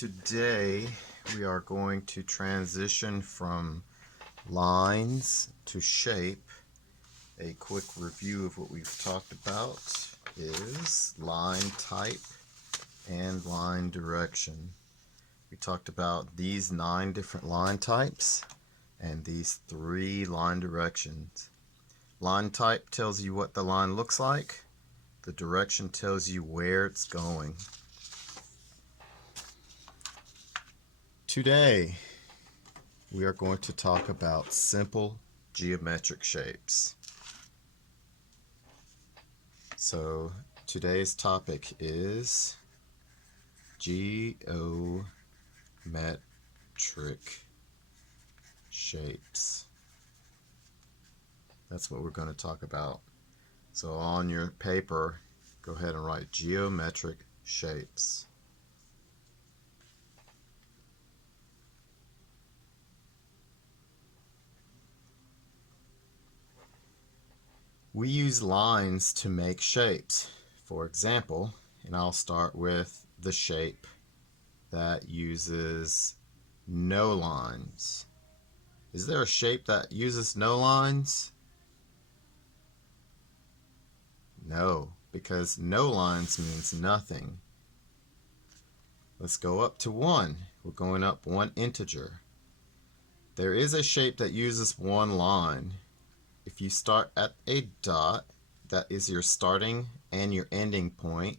Today we are going to transition from lines to shape. A quick review of what we've talked about is line type and line direction. We talked about these 9 different line types and these 3 line directions. Line type tells you what the line looks like. The direction tells you where it's going. Today, we are going to talk about simple geometric shapes. So, today's topic is geometric shapes. That's what we're going to talk about. So, on your paper, go ahead and write geometric shapes. We use lines to make shapes. For example, and I'll start with the shape that uses no lines. Is there a shape that uses no lines? No, because no lines means nothing. Let's go up to 1. We're going up 1 integer. There is a shape that uses 1 line. If you start at a dot, that is your starting and your ending point.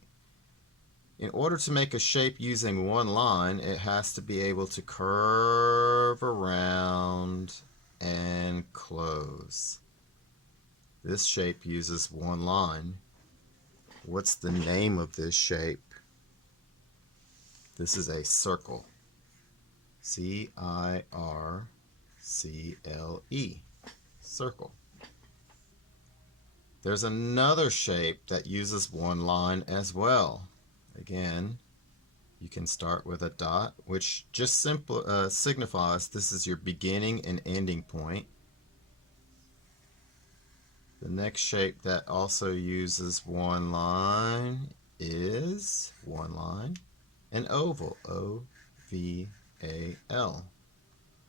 In order to make a shape using 1 line, it has to be able to curve around and close. This shape uses 1 line. What's the name of this shape? This is a circle. C-I-R-C-L-E. Circle. There's another shape that uses 1 line as well. Again, you can start with a dot, which just signifies this is your beginning and ending point. The next shape that also uses 1 line is an oval. O-V-A-L.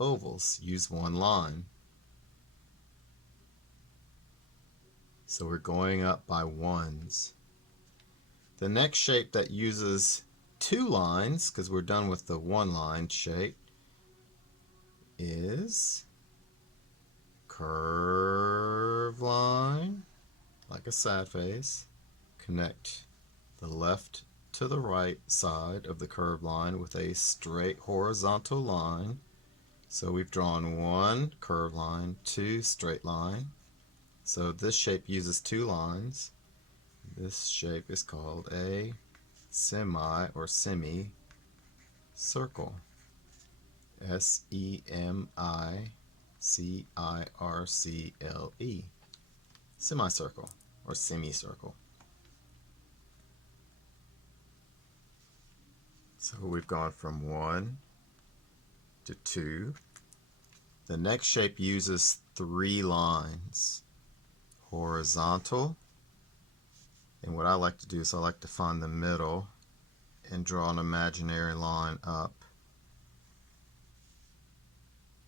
Ovals use 1 line. So we're going up by ones. The next shape that uses 2 lines, because we're done with the 1 line shape, is curve line, like a sad face. Connect the left to the right side of the curved line with a straight horizontal line. So we've drawn 1 curved line, 2 straight line. So this shape uses 2 lines. This shape is called a semi circle. S-E-M-I-C-I-R-C-L-E. Semicircle or semicircle. So we've gone from 1 to 2. The next shape uses 3 lines. Horizontal. And what I like to do is I like to find the middle and draw an imaginary line up.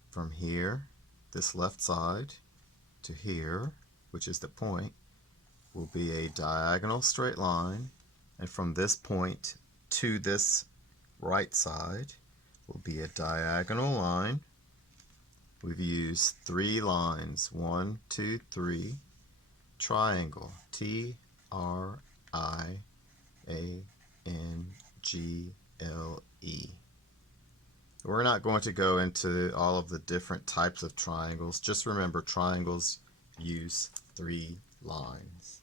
From here, this left side, to here, which is the point, will be a diagonal straight line. And from this point to this right side will be a diagonal line. We've used 3 lines, 1, 2, 3. Triangle, T-R-I-A-N-G-L-E. We're not going to go into all of the different types of triangles. Just remember, triangles use 3 lines.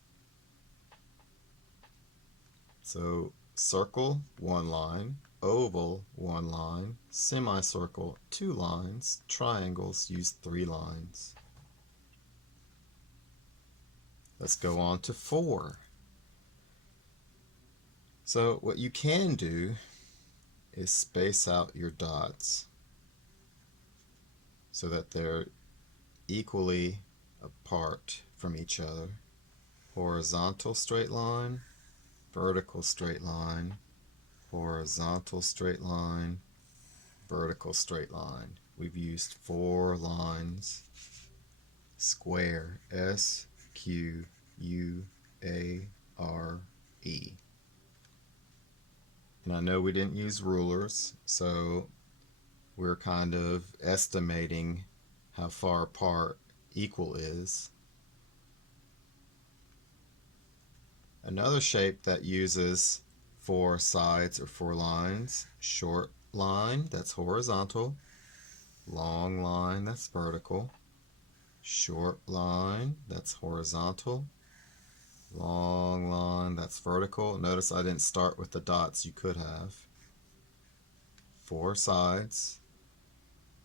So circle, 1 line. Oval, 1 line. Semicircle, 2 lines. Triangles use 3 lines. Let's go on to 4. So what you can do is space out your dots so that they're equally apart from each other. Horizontal straight line, vertical straight line, horizontal straight line, vertical straight line. We've used 4 lines. Square, S-Q-U-A-R-E. And I know we didn't use rulers, so we're kind of estimating how far apart equal is. Another shape that uses 4 sides or 4 lines: short line, that's horizontal; long line, that's vertical; short line, that's horizontal; long line, that's vertical. Notice I didn't start with the dots. You could have. 4 sides.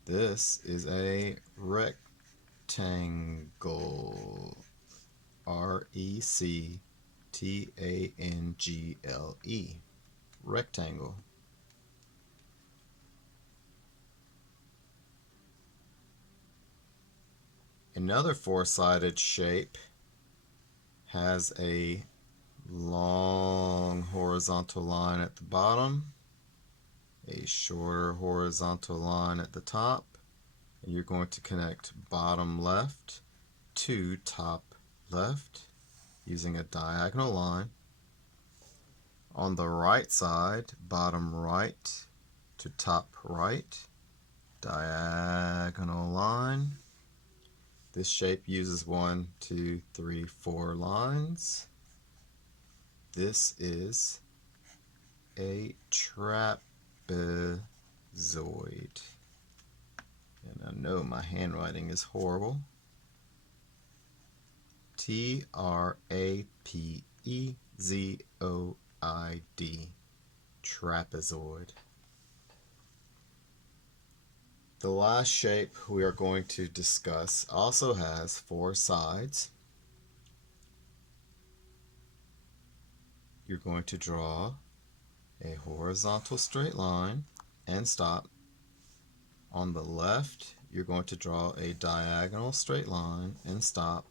This is a rectangle. R-E-C-T-A-N-G-L-E. Rectangle. Another 4-sided shape has a long horizontal line at the bottom, a shorter horizontal line at the top, and you're going to connect bottom left to top left using a diagonal line. On the right side, bottom right to top right, diagonal line. This shape uses 1, 2, 3, 4 lines. This is a trapezoid. And I know my handwriting is horrible. T-R-A-P-E-Z-O-I-D. Trapezoid. The last shape we are going to discuss also has 4 sides. You're going to draw a horizontal straight line and stop. On the left, you're going to draw a diagonal straight line and stop.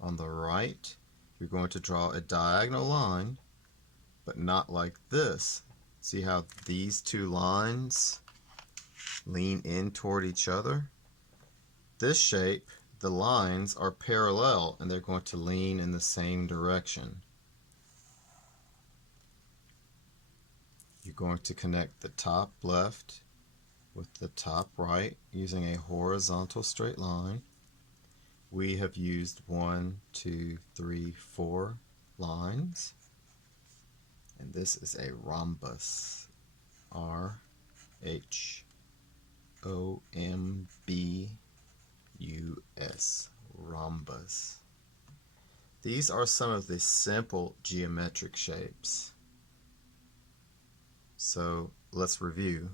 On the right, you're going to draw a diagonal line, but not like this. See how these 2 lines lean in toward each other? This shape, the lines are parallel and they're going to lean in the same direction. You're going to connect the top left with the top right using a horizontal straight line. We have used 1, 2, 3, 4 lines. And this is a rhombus. R-H-O-M-B-U-S. Rhombus. These are some of the simple geometric shapes. So let's review.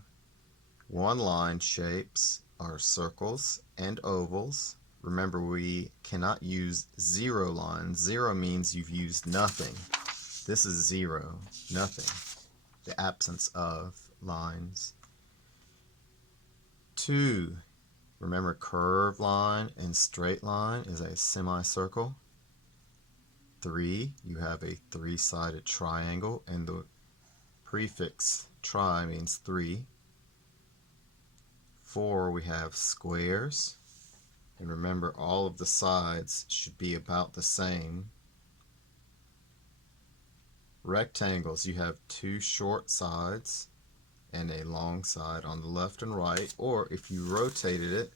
1-line shapes are circles and ovals. Remember, we cannot use 0 lines. 0 means you've used nothing. This is 0, nothing, the absence of lines. 2, remember, curved line and straight line is a semicircle. 3, you have a 3-sided triangle, and the prefix tri means 3. 4, we have squares, and remember, all of the sides should be about the same. Rectangles, you have 2 short sides and a long side on the left and right, or if you rotated it,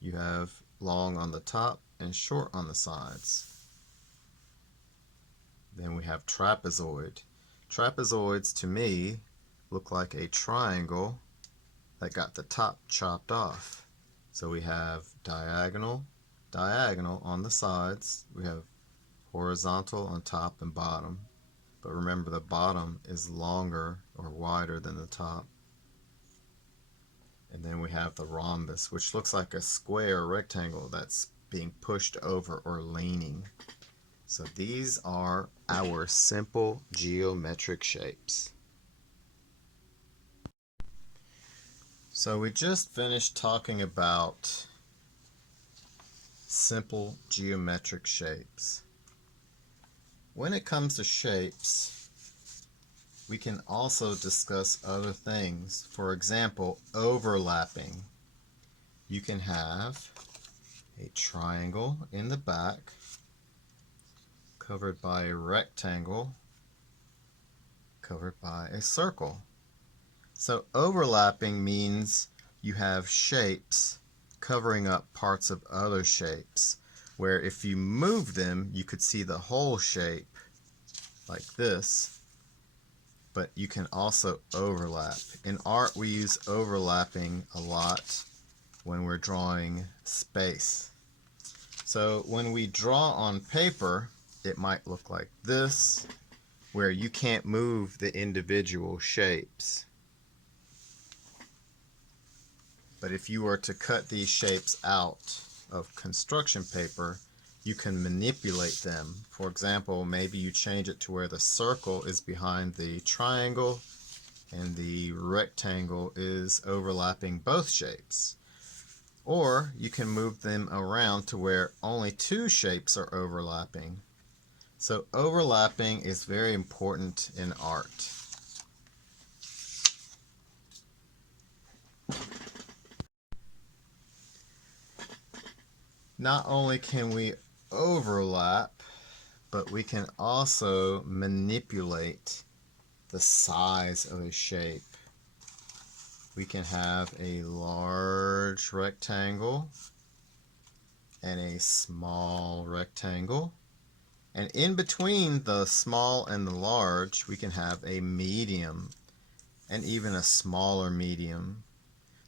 you have long on the top and short on the sides. Then we have trapezoid. Trapezoids, to me, look like a triangle that got the top chopped off. So we have diagonal, diagonal on the sides. We have horizontal on top and bottom. But remember, the bottom is longer or wider than the top. And then we have the rhombus, which looks like a square rectangle that's being pushed over or leaning. So these are our simple geometric shapes. So we just finished talking about simple geometric shapes. When it comes to shapes, we can also discuss other things. For example, overlapping. You can have a triangle in the back covered by a rectangle covered by a circle. So overlapping means you have shapes covering up parts of other shapes, where if you move them, you could see the whole shape like this, but you can also overlap. In art, we use overlapping a lot when we're drawing space. So when we draw on paper, it might look like this, where you can't move the individual shapes. But if you were to cut these shapes out of construction paper, you can manipulate them. For example, maybe you change it to where the circle is behind the triangle and the rectangle is overlapping both shapes. Or you can move them around to where only two shapes are overlapping. So overlapping is very important in art. Not only can we overlap, but we can also manipulate the size of a shape. We can have a large rectangle and a small rectangle. And in between the small and the large, we can have a medium and even a smaller medium.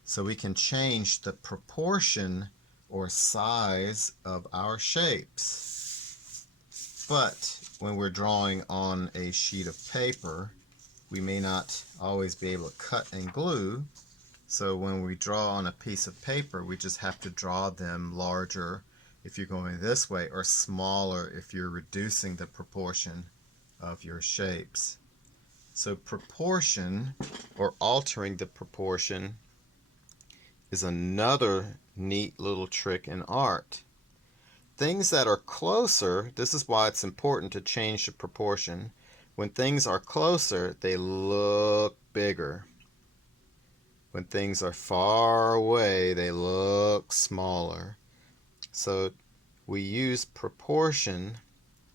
So we can change the proportion or size of our shapes. But when we're drawing on a sheet of paper, we may not always be able to cut and glue. So when we draw on a piece of paper, we just have to draw them larger if you're going this way, or smaller if you're reducing the proportion of your shapes. So proportion, or altering the proportion, is another neat little trick in art. Things that are closer, this is why it's important to change the proportion. When things are closer, they look bigger. When things are far away, they look smaller. So we use proportion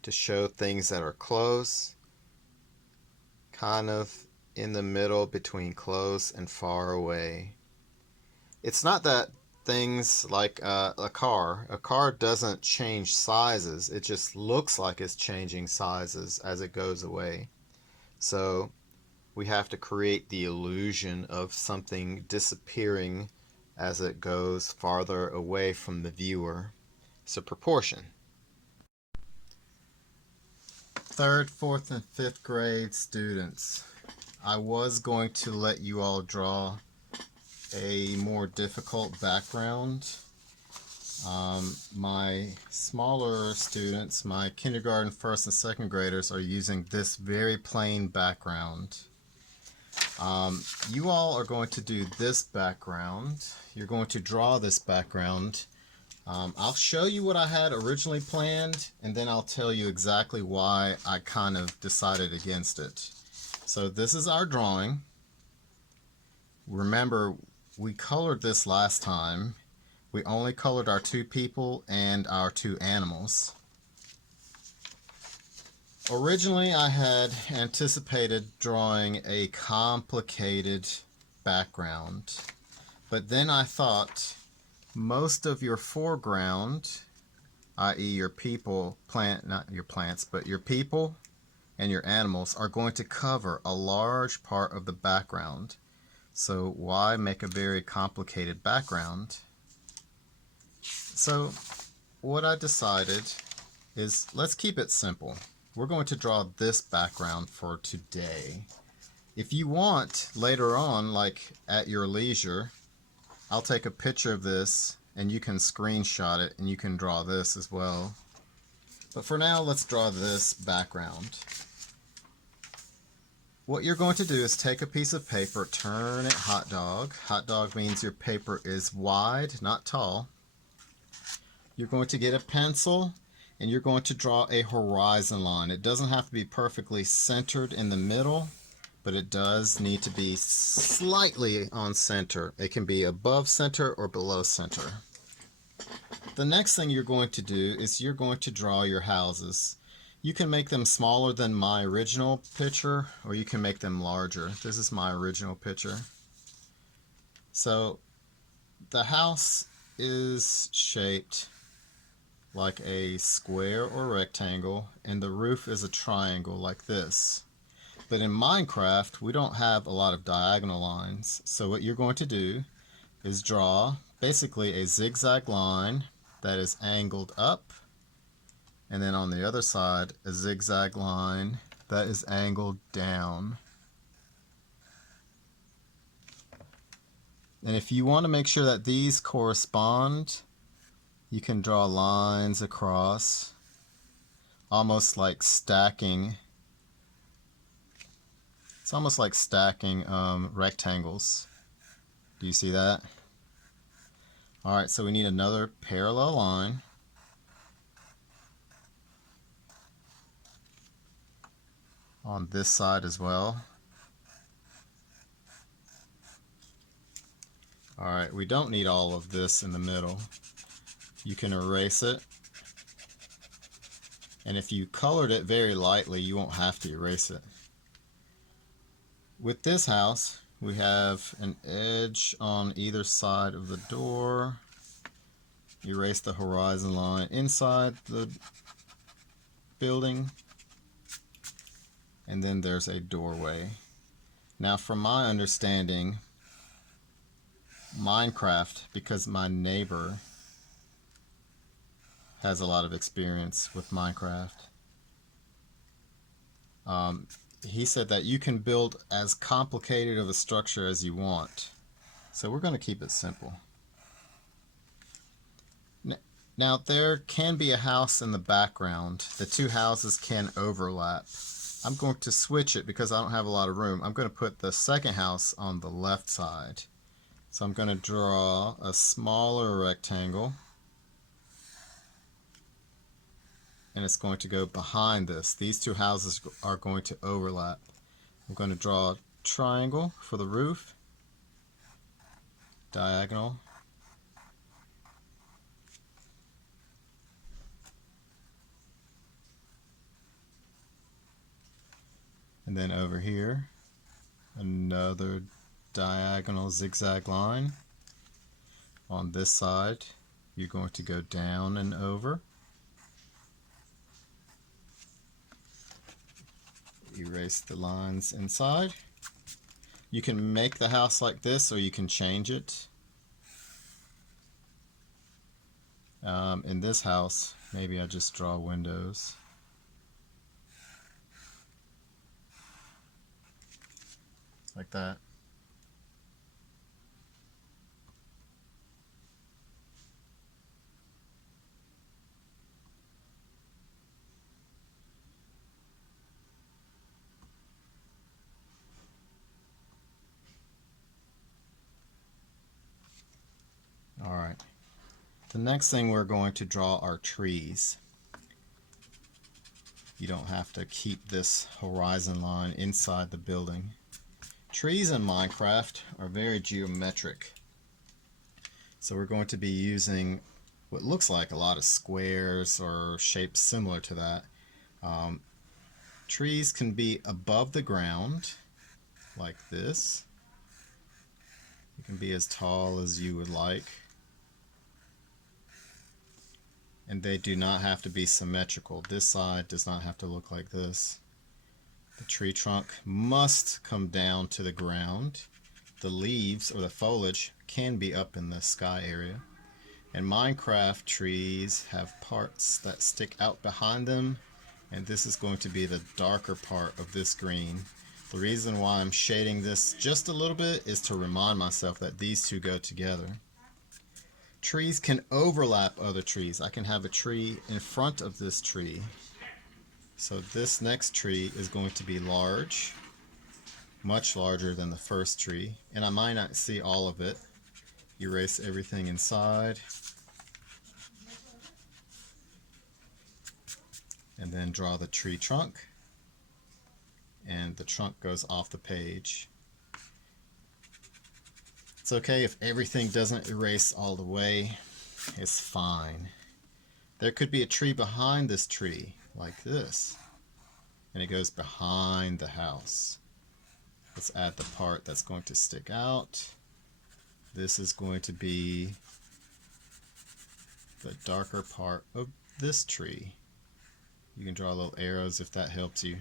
to show things that are close, kind of in the middle between close and far away. It's not that things like a car doesn't change sizes. It just looks like it's changing sizes as it goes away. So we have to create the illusion of something disappearing as it goes farther away from the viewer. So proportion. Third, fourth, and fifth grade students, I was going to let you all draw a more difficult background. My smaller students, my kindergarten, first, and second graders, are using this very plain background. You all are going to do this background. You're going to draw this background. I'll show you what I had originally planned, and then I'll tell you exactly why I kind of decided against it. So this is our drawing. Remember, we colored this last time. We only colored our two people and our two animals. Originally, I had anticipated drawing a complicated background, but then I thought most of your foreground, i.e. your people, not your plants, but your people and your animals, are going to cover a large part of the background. So why make a very complicated background? So what I decided is, let's keep it simple. We're going to draw this background for today. If you want, later on, like at your leisure, I'll take a picture of this and you can screenshot it and you can draw this as well. But for now, let's draw this background. What you're going to do is take a piece of paper, turn it hot dog. Hot dog means your paper is wide, not tall. You're going to get a pencil and you're going to draw a horizon line. It doesn't have to be perfectly centered in the middle, but it does need to be slightly on center. It can be above center or below center. The next thing you're going to do is you're going to draw your houses. You can make them smaller than my original picture, or you can make them larger. This is my original picture. So the house is shaped like a square or rectangle, and the roof is a triangle like this. But in Minecraft, we don't have a lot of diagonal lines. So what you're going to do is draw basically a zigzag line that is angled up, and then on the other side, a zigzag line that is angled down. And if you want to make sure that these correspond, you can draw lines across, almost like stacking. It's almost like stacking rectangles. Do you see that? Alright, so we need another parallel line. On this side as well. Alright, we don't need all of this in the middle. You can erase it. And if you colored it very lightly, you won't have to erase it. With this house, we have an edge on either side of the door. Erase the horizon line inside the building. And then there's a doorway. Now, from my understanding, Minecraft, because my neighbor has a lot of experience with Minecraft, he said that you can build as complicated of a structure as you want. So we're going to keep it simple. Now, there can be a house in the background. The two houses can overlap. I'm going to switch it because I don't have a lot of room. I'm going to put the second house on the left side. So I'm going to draw a smaller rectangle, and it's going to go behind this. These two houses are going to overlap. I'm going to draw a triangle for the roof, diagonal, and then over here another diagonal zigzag line. On this side, you're going to go down and over. Erase the lines inside. You can make the house like this, or you can change it. In this house, maybe I just draw windows. Like that. Alright. The next thing we're going to draw are trees. You don't have to keep this horizon line inside the building. Trees in Minecraft are very geometric. So we're going to be using what looks like a lot of squares or shapes similar to that. Trees can be above the ground, like this. You can be as tall as you would like. And they do not have to be symmetrical. This side does not have to look like this. The tree trunk must come down to the ground. The leaves or the foliage can be up in the sky area. And Minecraft trees have parts that stick out behind them, and this is going to be the darker part of this green. The reason why I'm shading this just a little bit is to remind myself that these two go together. Trees can overlap other trees. I can have a tree in front of this tree. So this next tree is going to be large, much larger than the first tree, and I might not see all of it. Erase everything inside, and then draw the tree trunk. and the trunk goes off the page. It's okay if everything doesn't erase all the way. It's fine. There could be a tree behind this tree, like this, and it goes behind the house. Let's add the part that's going to stick out. This is going to be the darker part of this tree. You can draw little arrows if that helps you.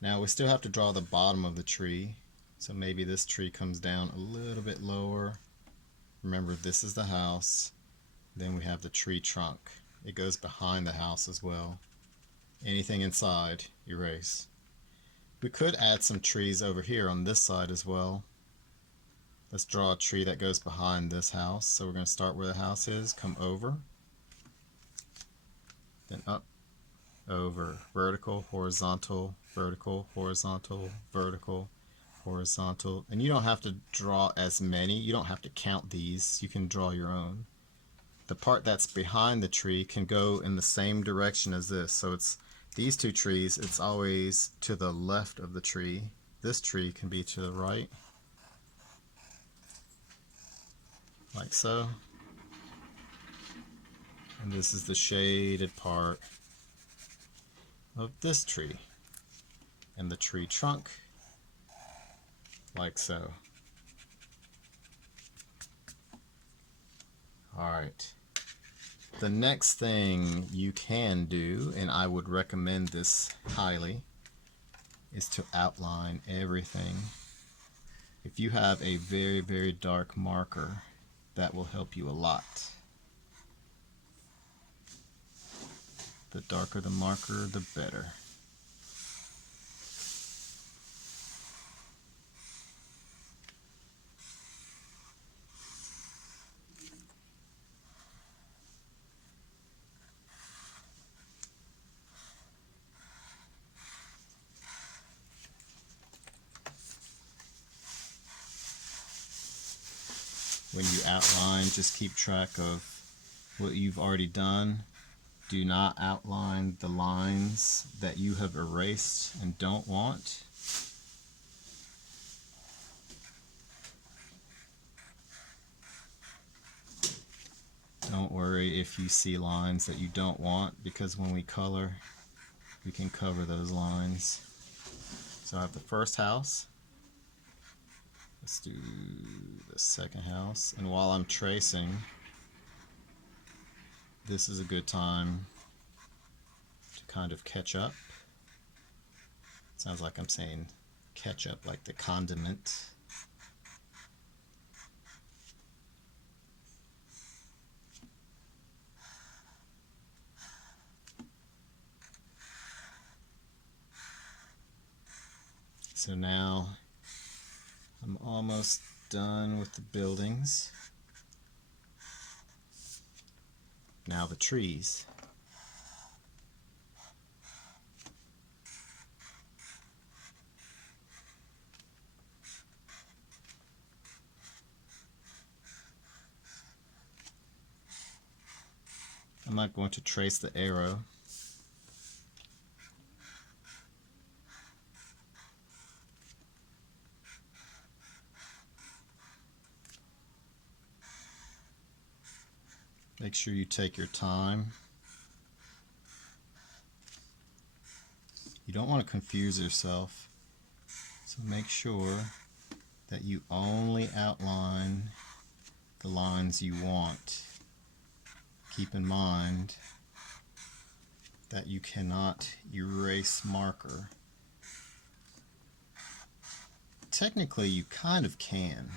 Now we still have to draw the bottom of the tree, so maybe this tree comes down a little bit lower. Remember, this is the house. Then we have the tree trunk. It goes behind the house as well. Anything inside, erase. We could add some trees over here on this side as well. Let's draw a tree that goes behind this house. So we're going to start where the house is, come over, then up, over, vertical, horizontal, vertical, horizontal, vertical, horizontal. And you don't have to draw as many. You don't have to count these. You can draw your own. The part that's behind the tree can go in the same direction as this. So it's these two trees, it's always to the left of the tree. This tree can be to the right, like so. And this is the shaded part of this tree. And the tree trunk, like so. Alright. The next thing you can do, and I would recommend this highly, is to outline everything. If you have a very, very dark marker, that will help you a lot. The darker the marker, the better. When you outline, just keep track of what you've already done. Do not outline the lines that you have erased and don't want. Don't worry if you see lines that you don't want, because when we color, we can cover those lines. So I have the first house. Let's do the second house. And while I'm tracing, this is a good time to kind of catch up. Sounds like I'm saying ketchup, like the condiment. So now I'm almost done with the buildings. Now the trees. I'm not going to trace the arrow. Make sure you take your time. You don't want to confuse yourself, so make sure that you only outline the lines you want. Keep in mind that you cannot erase marker. Technically, you kind of can.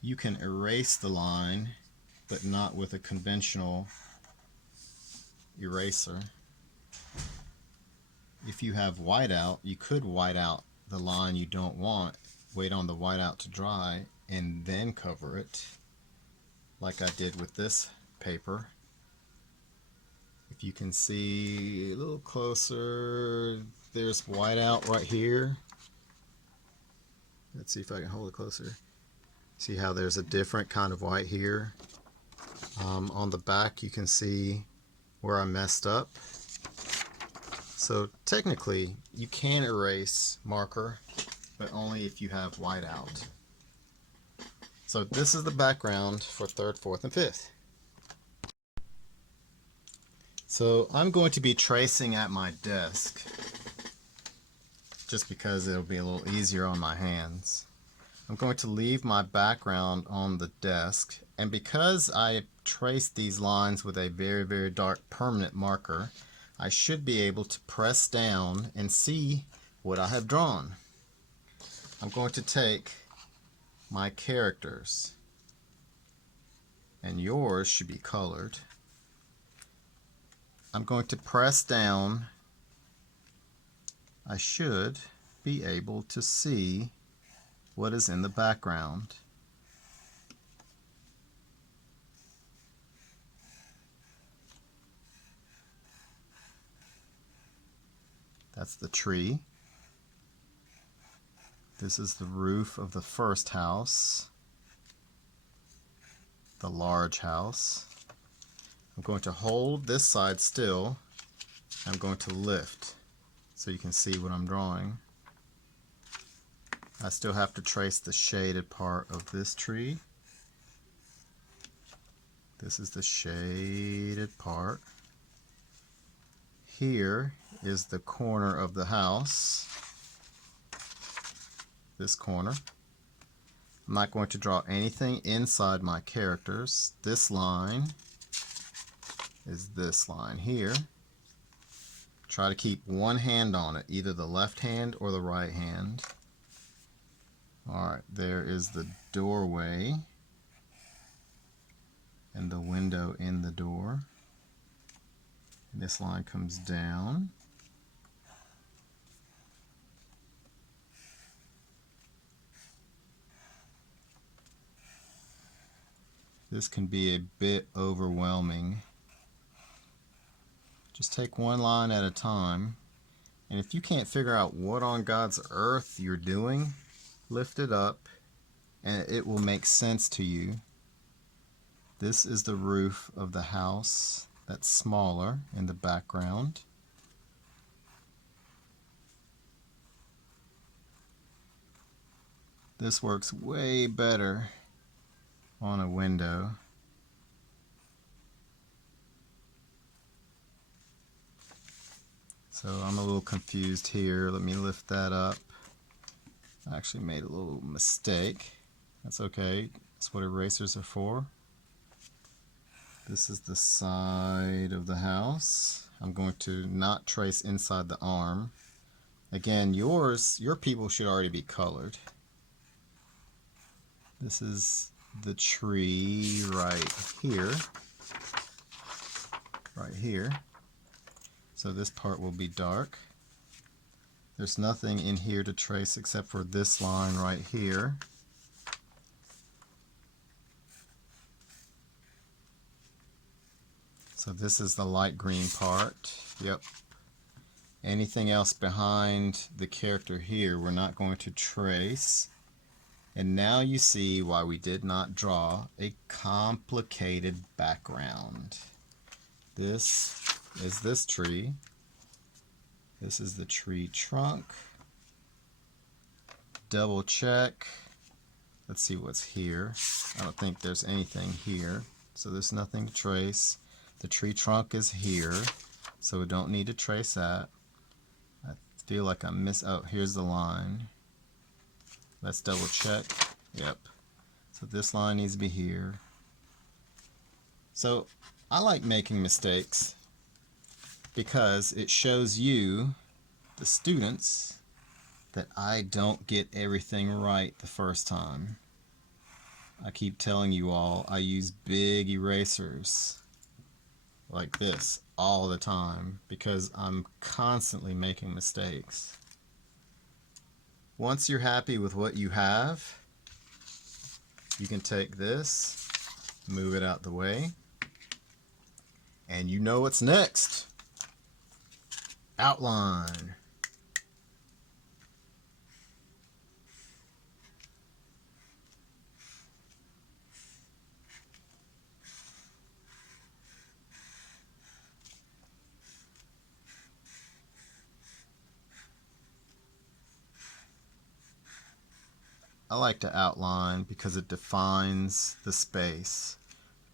You can erase the line, but not with a conventional eraser. If you have whiteout, you could white out the line you don't want, wait on the whiteout to dry, and then cover it, like I did with this paper. If you can see a little closer, there's whiteout right here. Let's see if I can hold it closer. See how there's a different kind of white here? On the back you can see where I messed up. So technically you can erase marker, but only if you have white out. So this is the background for 3rd, 4th, and 5th. So I'm going to be tracing at my desk just because it'll be a little easier on my hands. I'm going to leave my background on the desk, and because I traced these lines with a very, very dark permanent marker, I should be able to press down and see what I have drawn. I'm going to take my characters, and yours should be colored. I'm going to press down. I should be able to see what is in the background. That's the tree. This is the roof of the first house, the large house. I'm going to hold this side still. I'm going to lift so you can see what I'm drawing. I still have to trace the shaded part of this tree. This is the shaded part. Here is the corner of the house. This corner. I'm not going to draw anything inside my characters. This line is this line here. Try to keep one hand on it, either the left hand or the right hand. Alright, there is the doorway and the window in the door. And this line comes down. This can be a bit overwhelming. Just take one line at a time. And if you can't figure out what on God's earth you're doing, lift it up and it will make sense to you. This is the roof of the house that's smaller in the background. This works way better on a window. So I'm a little confused here. Let me lift that up. I actually made a little mistake. That's okay. That's what erasers are for. This is the side of the house. I'm going to not trace inside the arm. Again, your people should already be colored. This is the tree right here. Right here. So this part will be dark. There's nothing in here to trace except for this line right here. So this is the light green part. Yep. Anything else behind the character here we're not going to trace. And now you see why we did not draw a complicated background. This is this tree. This is the tree trunk. Double check. Let's see what's here. I don't think there's anything here. So there's nothing to trace. The tree trunk is here. So we don't need to trace that. I feel like I missed. Oh, here's the line. Let's double check. Yep. So this line needs to be here. So I like making mistakes because it shows you, the students, that I don't get everything right the first time. I keep telling you all I use big erasers like this all the time because I'm constantly making mistakes. Once you're happy with what you have, you can take this, move it out the way, and you know what's next. Outline. I like to outline because it defines the space.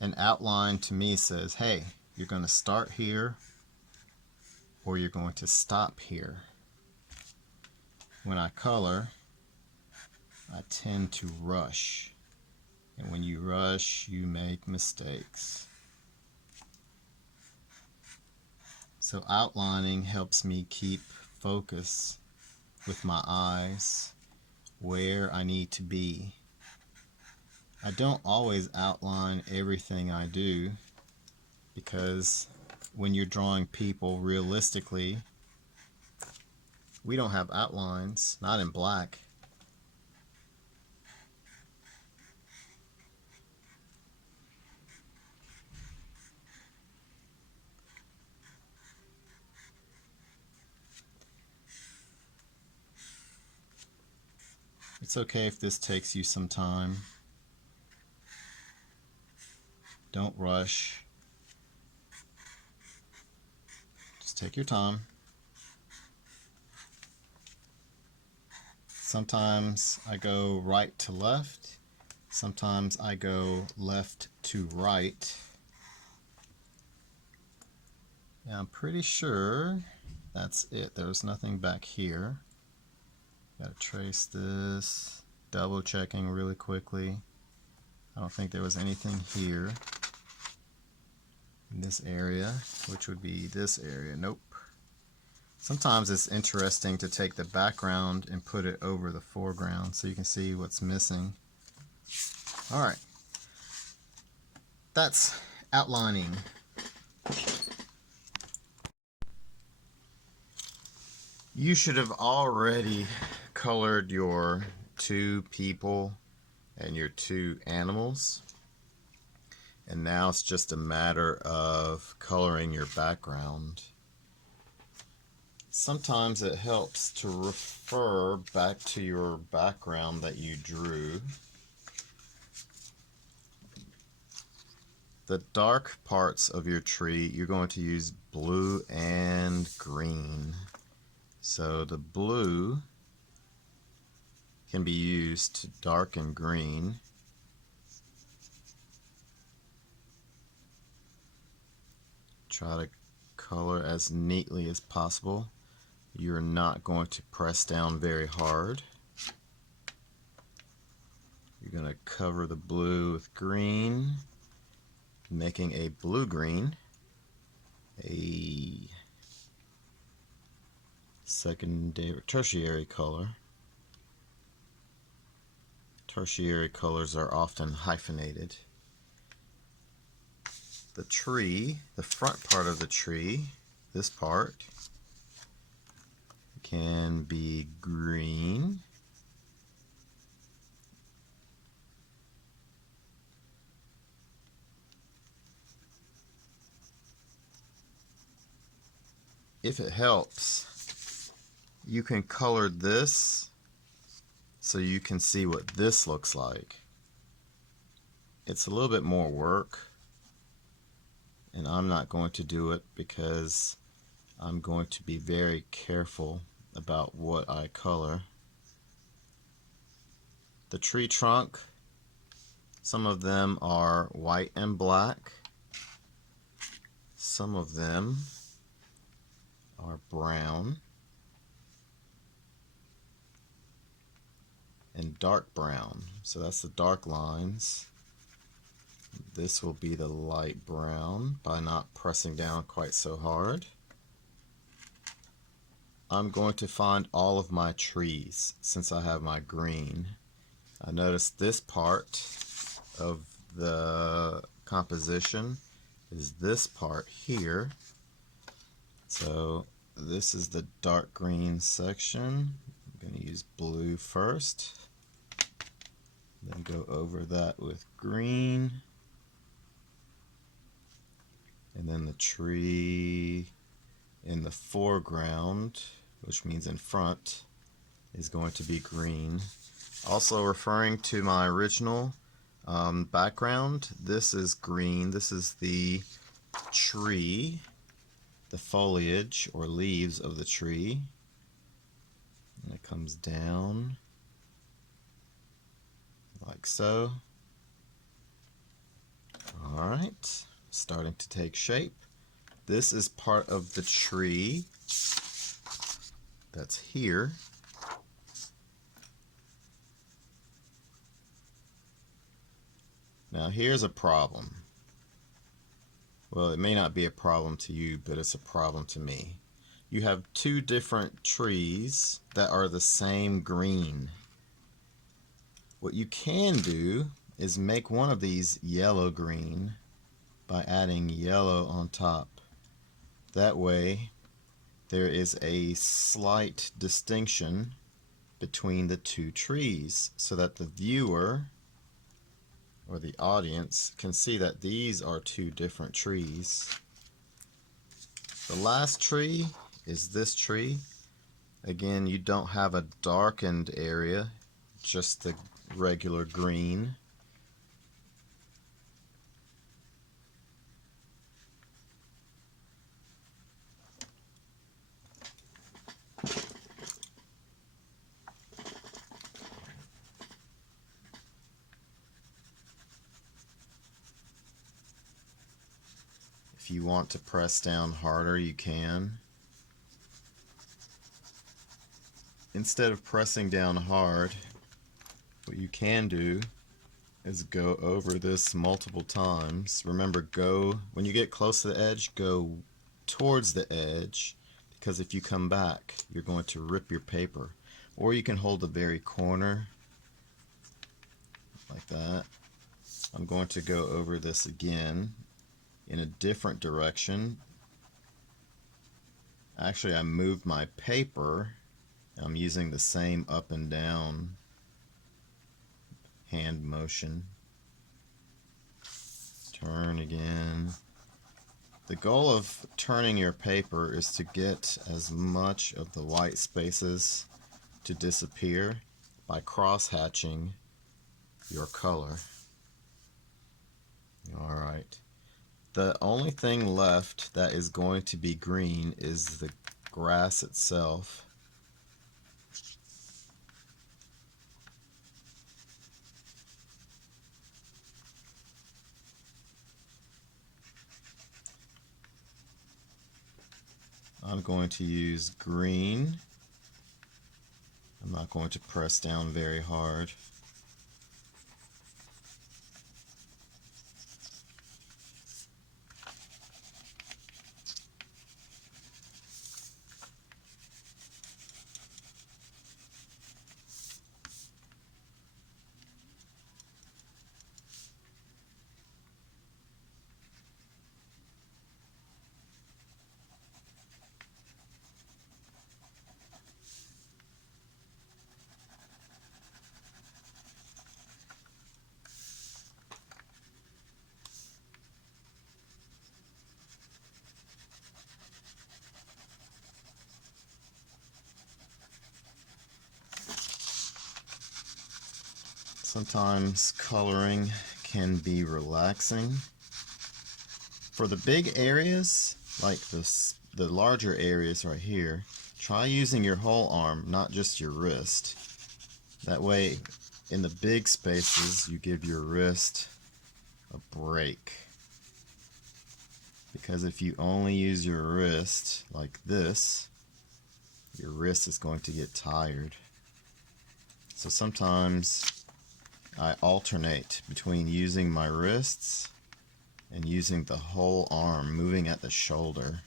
An outline to me says, hey, you're going to start here or you're going to stop here. When I color, I tend to rush. And when you rush, you make mistakes. So outlining helps me keep focus with my eyes where I need to be. I don't always outline everything I do because when you're drawing people realistically, we don't have outlines, not in black. It's okay if this takes you some time. Don't rush. Just take your time. Sometimes I go right to left. Sometimes I go left to right. Yeah, I'm pretty sure that's it. There's nothing back here. Gotta trace this. Double checking really quickly. I don't think there was anything here in this area, which would be this area. Nope. Sometimes it's interesting to take the background and put it over the foreground so you can see what's missing. Alright. That's outlining. You should have already colored your two people and your two animals. And now it's just a matter of coloring your background. Sometimes it helps to refer back to your background that you drew. The dark parts of your tree, you're going to use blue and green. So the blue can be used to darken green. Try to color as neatly as possible. You're not going to press down very hard. You're going to cover the blue with green, making a blue-green, a secondary, tertiary color. Tertiary colors are often hyphenated. The tree, the front part of the tree, this part, can be green. If it helps, you can color this so you can see what this looks like. It's a little bit more work, and I'm not going to do it because I'm going to be very careful about what I color. The tree trunk, some of them are white and black. Some of them are brown and dark brown. So that's the dark lines. This will be the light brown by not pressing down quite so hard. I'm going to find all of my trees since I have my green. I noticed this part of the composition is this part here. So this is the dark green section. I'm going to use blue first, then go over that with green, and then the tree in the foreground, which means in front, is going to be green. Also referring to my original background, this is green. This is the tree, the foliage or leaves of the tree. And it comes down. like so. Alright, starting to take shape. This is part of the tree that's here. Now here's a problem. Well, it may not be a problem to you, but it's a problem to me. You have two different trees that are the same green. What you can do is make one of these yellow-green by adding yellow on top. That way, there is a slight distinction between the two trees so that the viewer or the audience can see that these are two different trees. The last tree is this tree. Again, you don't have a darkened area, just the regular green. If you want to press down harder, you can. Instead of pressing down hard, what you can do is go over this multiple times. Remember, when you get close to the edge, go towards the edge, because if you come back, you're going to rip your paper. Or you can hold the very corner, like that. I'm going to go over this again in a different direction. Actually, I moved my paper. I'm using the same up and down hand motion. Turn again. The goal of turning your paper is to get as much of the white spaces to disappear by cross-hatching your color. Alright. The only thing left that is going to be green is the grass itself. I'm going to use green. I'm not going to press down very hard. Sometimes coloring can be relaxing. For the big areas, like the larger areas right here, try using your whole arm, not just your wrist. That way, in the big spaces, you give your wrist a break. Because if you only use your wrist like this, your wrist is going to get tired. So sometimes I alternate between using my wrists and using the whole arm, moving at the shoulder.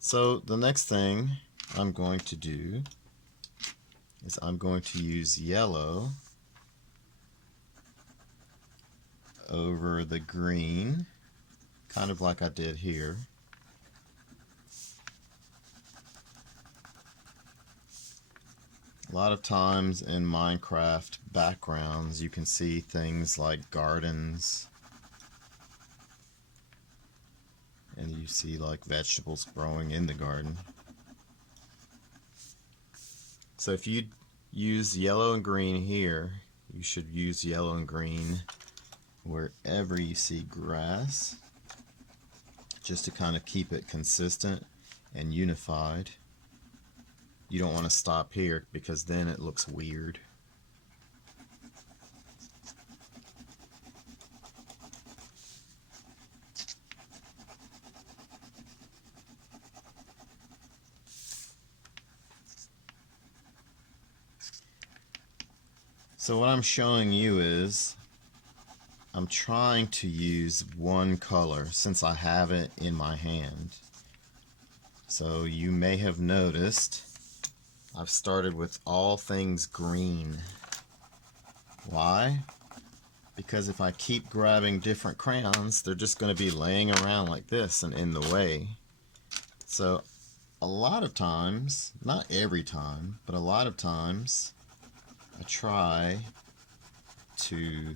So the next thing I'm going to do is I'm going to use yellow over the green, kind of like I did here. A lot of times in Minecraft backgrounds you can see things like gardens, and you see like vegetables growing in the garden. So if you use yellow and green here, you should use yellow and green wherever you see grass, just to kind of keep it consistent and unified. You don't want to stop here because then it looks weird. So what I'm showing you is I'm trying to use one color since I have it in my hand. So you may have noticed I've started with all things green. Why? Because if I keep grabbing different crayons, they're just going to be laying around like this and in the way. So a lot of times, not every time, but a lot of times, I try to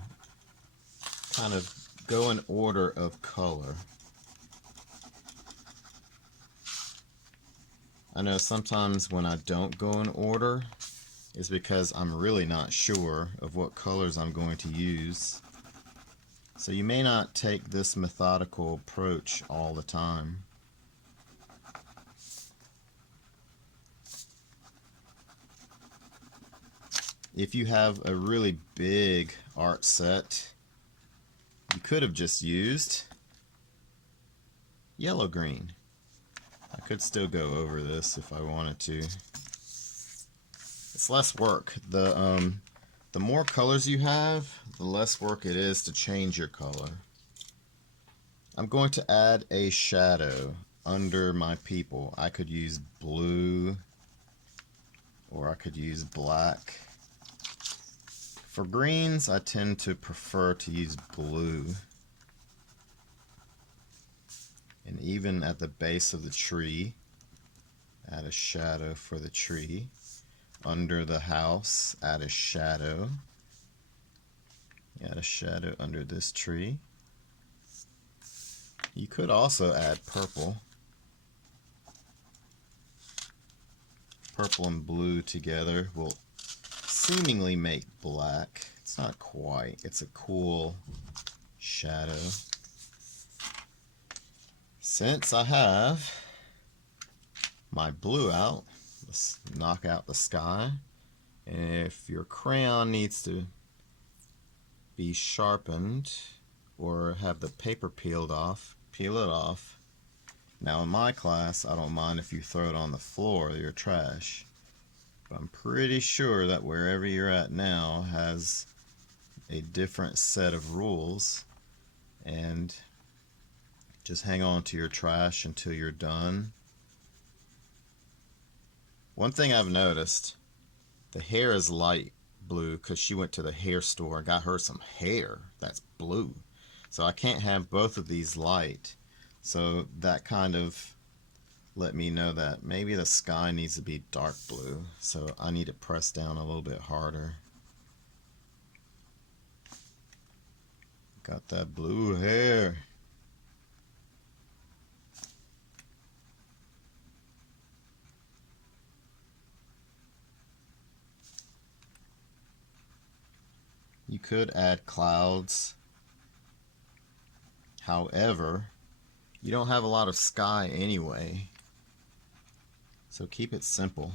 kind of go in order of color. I know sometimes when I don't go in order is because I'm really not sure of what colors I'm going to use. So you may not take this methodical approach all the time. If you have a really big art set, you could have just used yellow green. I could still go over this if I wanted to. It's less work. The more colors you have, the less work it is to change your color. I'm going to add a shadow under my people. I could use blue or I could use black. For greens, I tend to prefer to use blue. And even at the base of the tree, add a shadow for the tree. Under the house, add a shadow. Add a shadow under this tree. You could also add purple. Purple and blue together will seemingly make black. It's not quite. It's a cool shadow. Since I have my blue out, let's knock out the sky. And if your crayon needs to be sharpened or have the paper peeled off, peel it off. Now in my class, I don't mind if you throw it on the floor of your trash. But I'm pretty sure that wherever you're at now has a different set of rules, and just hang on to your trash until you're done. One thing I've noticed, the hair is light blue because she went to the hair store and got her some hair that's blue. So I can't have both of these light. So that kind of let me know that maybe the sky needs to be dark blue. So I need to press down a little bit harder. Got that blue hair. You could add clouds. However, you don't have a lot of sky anyway, so keep it simple.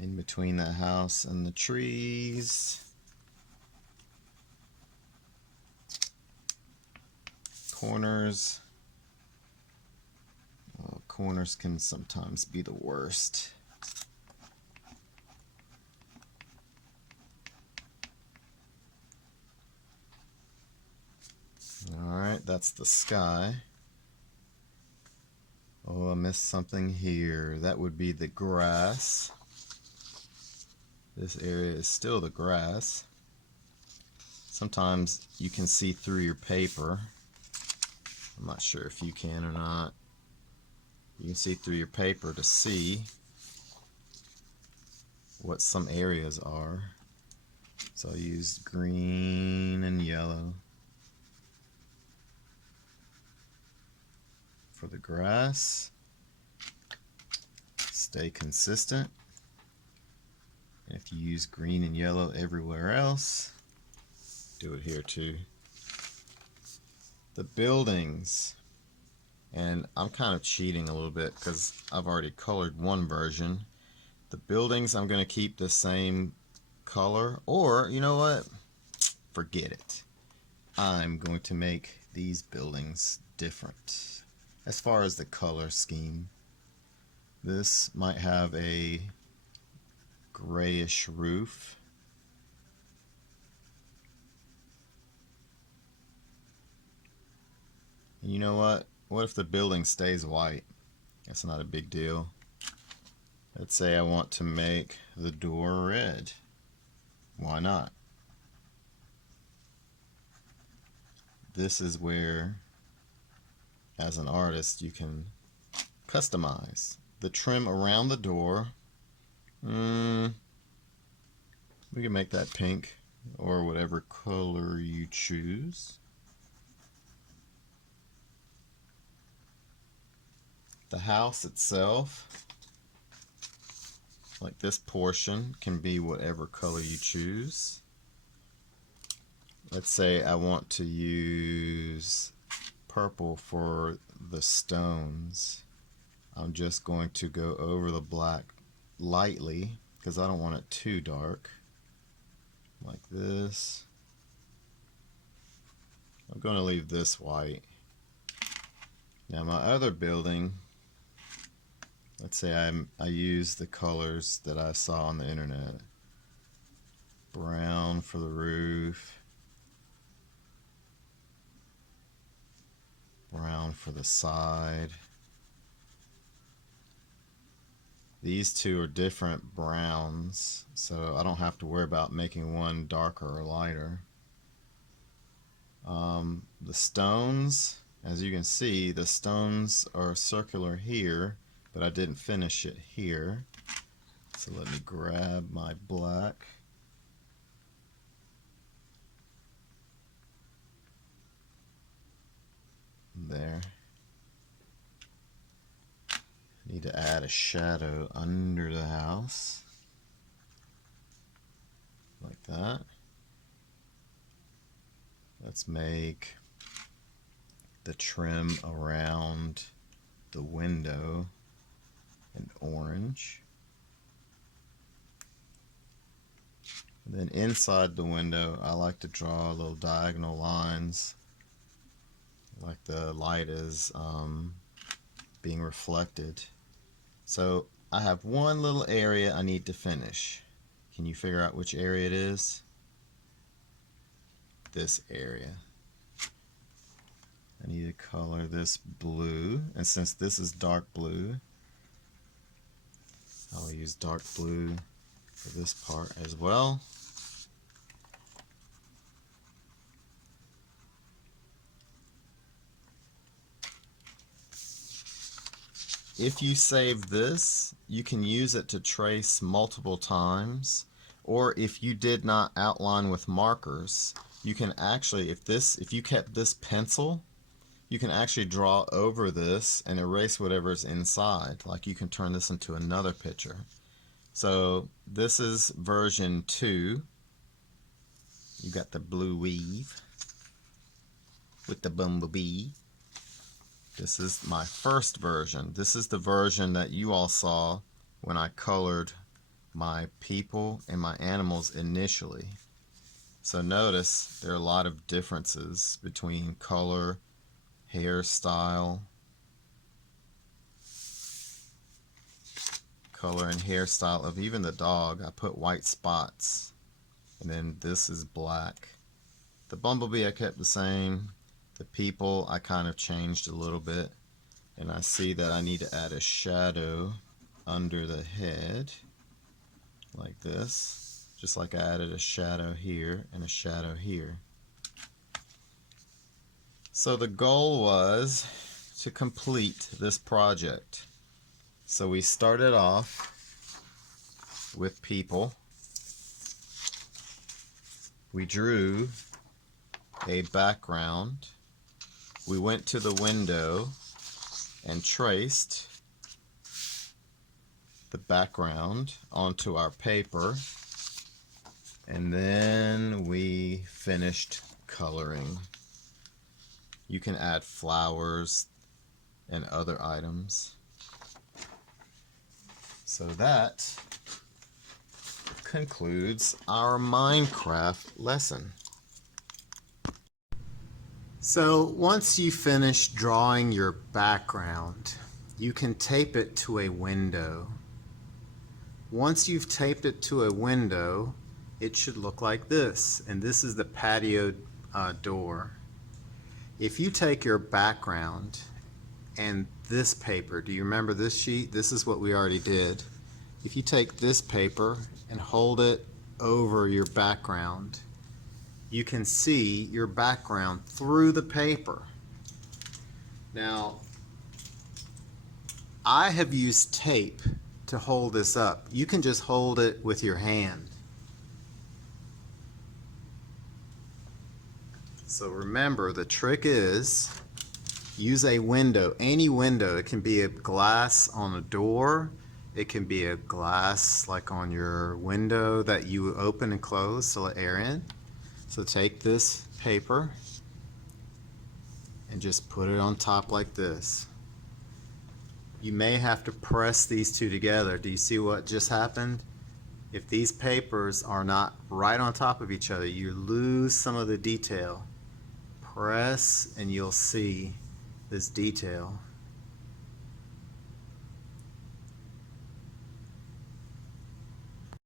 In between the house and the trees. Corners. Oh, corners can sometimes be the worst. Alright, that's the sky. Oh, I missed something here. That would be the grass. This area is still the grass. Sometimes you can see through your paper. I'm not sure if you can or not. You can see through your paper to see what some areas are. So I used green and yellow for the grass. Stay consistent. And if you use green and yellow everywhere else, do it here too. The buildings. And I'm kind of cheating a little bit because I've already colored one version. The buildings I'm going to keep the same color, or you know what? Forget it. I'm going to make these buildings different. As far as the color scheme, this might have a grayish roof. And you know what? What if the building stays white? That's not a big deal. Let's say I want to make the door red. Why not? This is where, as an artist, you can customize the trim around the door. We can make that pink or whatever color you choose. The house itself, like this portion, can be whatever color you choose. Let's say I want to use purple for the stones. I'm just going to go over the black lightly because I don't want it too dark. Like this. I'm going to leave this white. Now my other building, let's say I use the colors that I saw on the internet. Brown for the roof. Brown for the side. These two are different browns, so I don't have to worry about making one darker or lighter. The stones, as you can see, the stones are circular here, but I didn't finish it here. So let me grab my black. There. Need to add a shadow under the house. Like that. Let's make the trim around the window an orange. And then inside the window, I like to draw little diagonal lines, like the light is being reflected. So I have one little area I need to finish. Can you figure out which area it is? This area. I need to color this blue, and since this is dark blue, I'll use dark blue for this part as well. If you save this, you can use it to trace multiple times, or if you did not outline with markers, you can actually, if you kept this pencil, you can actually draw over this and erase whatever's inside. Like you can turn this into another picture. So this is version 2. You got the blue weave with the bumblebee. This is my first version. This is the version that you all saw when I colored my people and my animals initially. So notice there are a lot of differences between color, hairstyle, color and hairstyle of even the dog. I put white spots, and then this is black. The bumblebee I kept the same. The people I kind of changed a little bit, and I see that I need to add a shadow under the head like this, just like I added a shadow here and a shadow here. So the goal was to complete this project. So we started off with people. We drew a background. We went to the window and traced the background onto our paper, and then we finished coloring. You can add flowers and other items. So that concludes our Minecraft lesson. So once you finish drawing your background, you can tape it to a window. Once you've taped it to a window, it should look like this, and this is the patio door. If you take your background and this paper, do you remember this sheet? This is what we already did. If you take this paper and hold it over your background, you can see your background through the paper. Now, I have used tape to hold this up. You can just hold it with your hand. So remember, the trick is use a window, any window. It can be a glass on a door. It can be a glass like on your window that you open and close to let air in. So take this paper and just put it on top like this. You may have to press these two together. Do you see what just happened? If these papers are not right on top of each other, you lose some of the detail. Press and you'll see this detail.